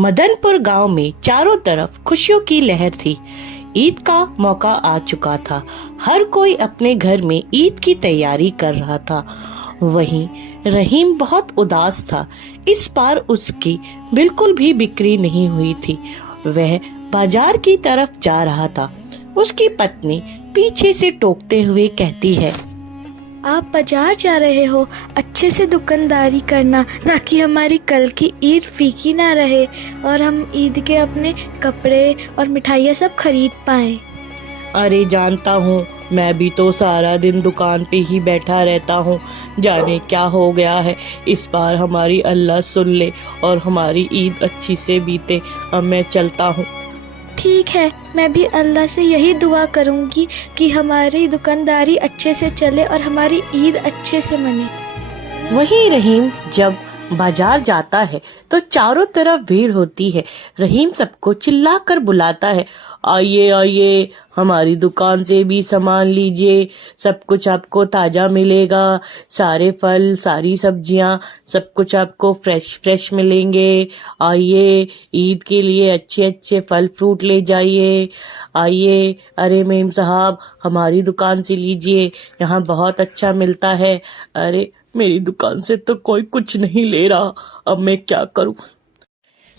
मदनपुर गांव में चारों तरफ खुशियों की लहर थी। ईद का मौका आ चुका था। हर कोई अपने घर में ईद की तैयारी कर रहा था। वहीं रहीम बहुत उदास था। इस बार उसकी बिल्कुल भी बिक्री नहीं हुई थी। वह बाजार की तरफ जा रहा था। उसकी पत्नी पीछे से टोकते हुए कहती है, आप बाजार जा रहे हो, अच्छे से दुकानदारी करना ताकि हमारी कल की ईद फीकी ना रहे और हम ईद के अपने कपड़े और मिठाइयाँ सब खरीद पाएं। अरे जानता हूँ, मैं भी तो सारा दिन दुकान पे ही बैठा रहता हूँ। जाने क्या हो गया है। इस बार हमारी अल्लाह सुन ले और हमारी ईद अच्छी से बीते। अब मैं चलता हूँ। ठीक है, मैं भी अल्लाह से यही दुआ करूंगी कि हमारी दुकानदारी अच्छे से चले और हमारी ईद अच्छे से मने। वहीं रहीम जब बाजार जाता है तो चारों तरफ भीड़ होती है। रहीम सबको चिल्लाकर बुलाता है, आइए आइए, हमारी दुकान से भी सामान लीजिए। सब कुछ आपको ताजा मिलेगा। सारे फल, सारी सब्जियां, सब कुछ आपको फ्रेश फ्रेश मिलेंगे। आइए, ईद के लिए अच्छे अच्छे फल फ्रूट ले जाइए। आइए, अरे मेम साहब, हमारी दुकान से लीजिए, यहाँ बहुत अच्छा मिलता है। अरे मेरी दुकान से तो कोई कुछ नहीं ले रहा, अब मैं क्या करूं।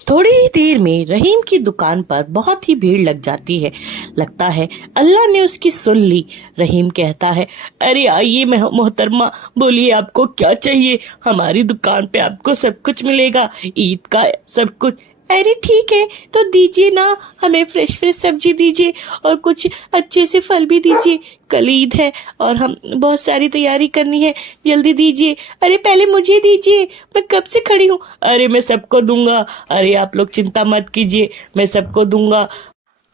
थोड़ी ही देर में रहीम की दुकान पर बहुत ही भीड़ लग जाती है। लगता है अल्लाह ने उसकी सुन ली। रहीम कहता है, अरे आइए मोहतरमा, बोलिए आपको क्या चाहिए। हमारी दुकान पे आपको सब कुछ मिलेगा, ईद का सब कुछ। अरे ठीक है, तो दीजिए ना, हमें फ्रेश फ्रेश सब्जी दीजिए और कुछ अच्छे से फल भी दीजिए। कल ईद है और हम बहुत सारी तैयारी करनी है, जल्दी दीजिए। अरे पहले मुझे दीजिए, मैं कब से खड़ी हूँ। अरे मैं सबको दूंगा। अरे आप लोग चिंता मत कीजिए, मैं सबको दूंगा।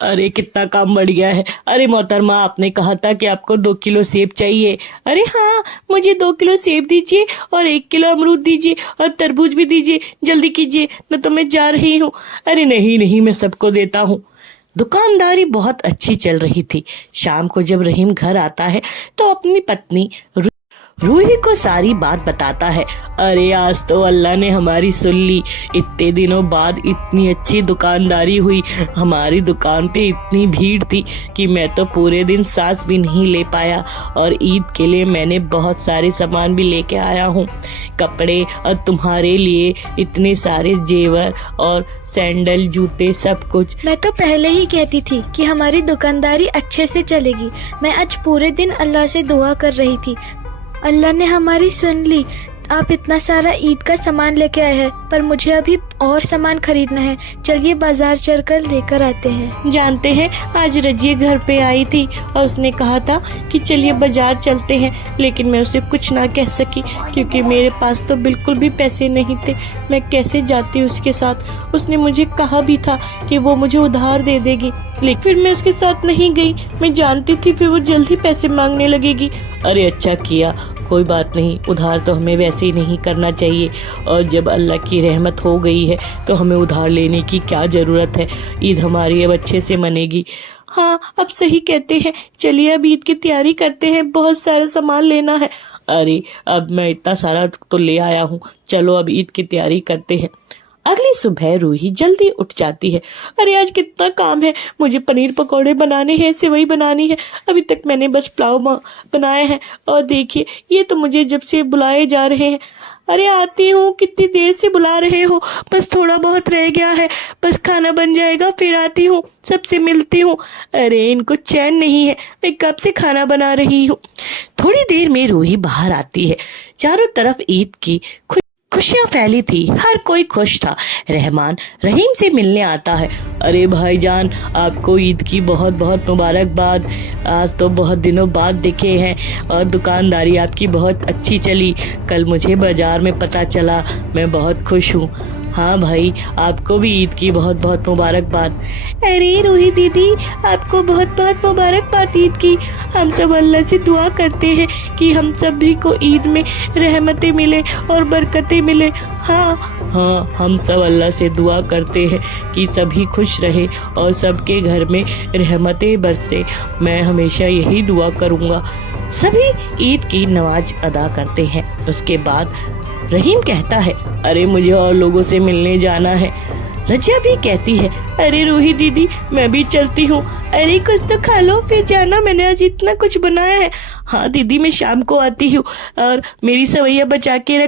अरे कितना काम बढ़ गया है। अरे मोहतरमा, आपने कहा था कि आपको 2 किलो सेब चाहिए। अरे हाँ, मुझे 2 किलो सेब दीजिए और 1 किलो अमरूद दीजिए और तरबूज भी दीजिए। जल्दी कीजिए, न तो मैं जा रही हूँ। अरे नहीं नहीं, मैं सबको देता हूँ। दुकानदारी बहुत अच्छी चल रही थी। शाम को जब रहीम घर आता है तो अपनी पत्नी रूही को सारी बात बताता है। अरे आज तो अल्लाह ने हमारी सुन ली। इतने दिनों बाद इतनी अच्छी दुकानदारी हुई। हमारी दुकान पे इतनी भीड़ थी कि मैं तो पूरे दिन सांस भी नहीं ले पाया। और ईद के लिए मैंने बहुत सारे सामान भी लेके आया हूँ, कपड़े और तुम्हारे लिए इतने सारे जेवर और सैंडल, जूते, सब कुछ। मैं तो पहले ही कहती थी कि हमारी दुकानदारी अच्छे से चलेगी। मैं आज पूरे दिन अल्लाह से दुआ कर रही थी। अल्लाह ने हमारी सुन ली। आप इतना सारा ईद का सामान लेके आए हैं, पर मुझे अभी और सामान खरीदना है। चलिए बाजार चलकर लेकर आते हैं। जानते हैं, आज रजिया घर पे आई थी और उसने कहा था कि चलिए बाजार चलते हैं, लेकिन मैं उसे कुछ ना कह सकी क्योंकि मेरे पास तो बिल्कुल भी पैसे नहीं थे। मैं कैसे जाती उसके साथ। उसने मुझे कहा भी था कि वो मुझे उधार दे देगी, लेकिन फिर मैं उसके साथ नहीं गई। मैं जानती थी फिर वो जल्द ही पैसे मांगने लगेगी। अरे अच्छा किया, कोई बात नहीं, उधार तो हमें वैसे ही नहीं करना चाहिए। और जब अल्लाह की रहमत हो गई है तो हमें उधार लेने की क्या ज़रूरत है। ईद हमारी अब अच्छे से मनेगी। हाँ, अब सही कहते हैं। चलिए अब ईद की तैयारी करते हैं, बहुत सारा सामान लेना है। अरे अब मैं इतना सारा तो ले आया हूँ, चलो अब ईद की तैयारी करते हैं। अगली सुबह रूही जल्दी उठ जाती है। अरे आज कितना काम है, मुझे पनीर पकौड़े बनाने हैं, सेवई बनानी है। अभी तक मैंने बस पुलाव बनाया है और देखिए ये तो मुझे जब से बुलाए जा रहे हैं। अरे आती हूँ, कितनी देर से बुला रहे हो, बस थोड़ा बहुत रह गया है, बस खाना बन जाएगा फिर आती हूँ, सबसे मिलती हूँ। अरे इनको चैन नहीं है, मैं कब से खाना बना रही हूँ। थोड़ी देर में रूही बाहर आती है। चारों तरफ ईद की खुशियाँ फैली थी, हर कोई खुश था। रहमान रहीम से मिलने आता है। अरे भाईजान, आपको ईद की बहुत बहुत मुबारकबाद। आज तो बहुत दिनों बाद दिखे हैं और दुकानदारी आपकी बहुत अच्छी चली। कल मुझे बाजार में पता चला, मैं बहुत खुश हूँ। हाँ भाई, आपको भी ईद की बहुत बहुत मुबारकबाद। अरे रूही दीदी, आपको बहुत बहुत मुबारकबाद ईद की। हम सब अल्लाह से दुआ करते हैं कि हम सभी को ईद में रहमतें मिले और बरकतें मिले। हाँ, हम सब अल्लाह से दुआ करते हैं कि सभी खुश रहे और सबके घर में रहमतें बरसे। मैं हमेशा यही दुआ करूँगा। सभी ईद की नमाज अदा करते हैं। उसके बाद रहीम कहता है, अरे मुझे और लोगों से मिलने जाना है। رجیا بھی کہتی ہے ارے روحی دیدی میں بھی چلتی ہوں. ارے کچھ تو کھا لو پھر جانا, میں نے آج اتنا کچھ بنایا ہے. ہاں دیدی میں شام کو آتی ہوں اور میری سویاں بچا کے رکھ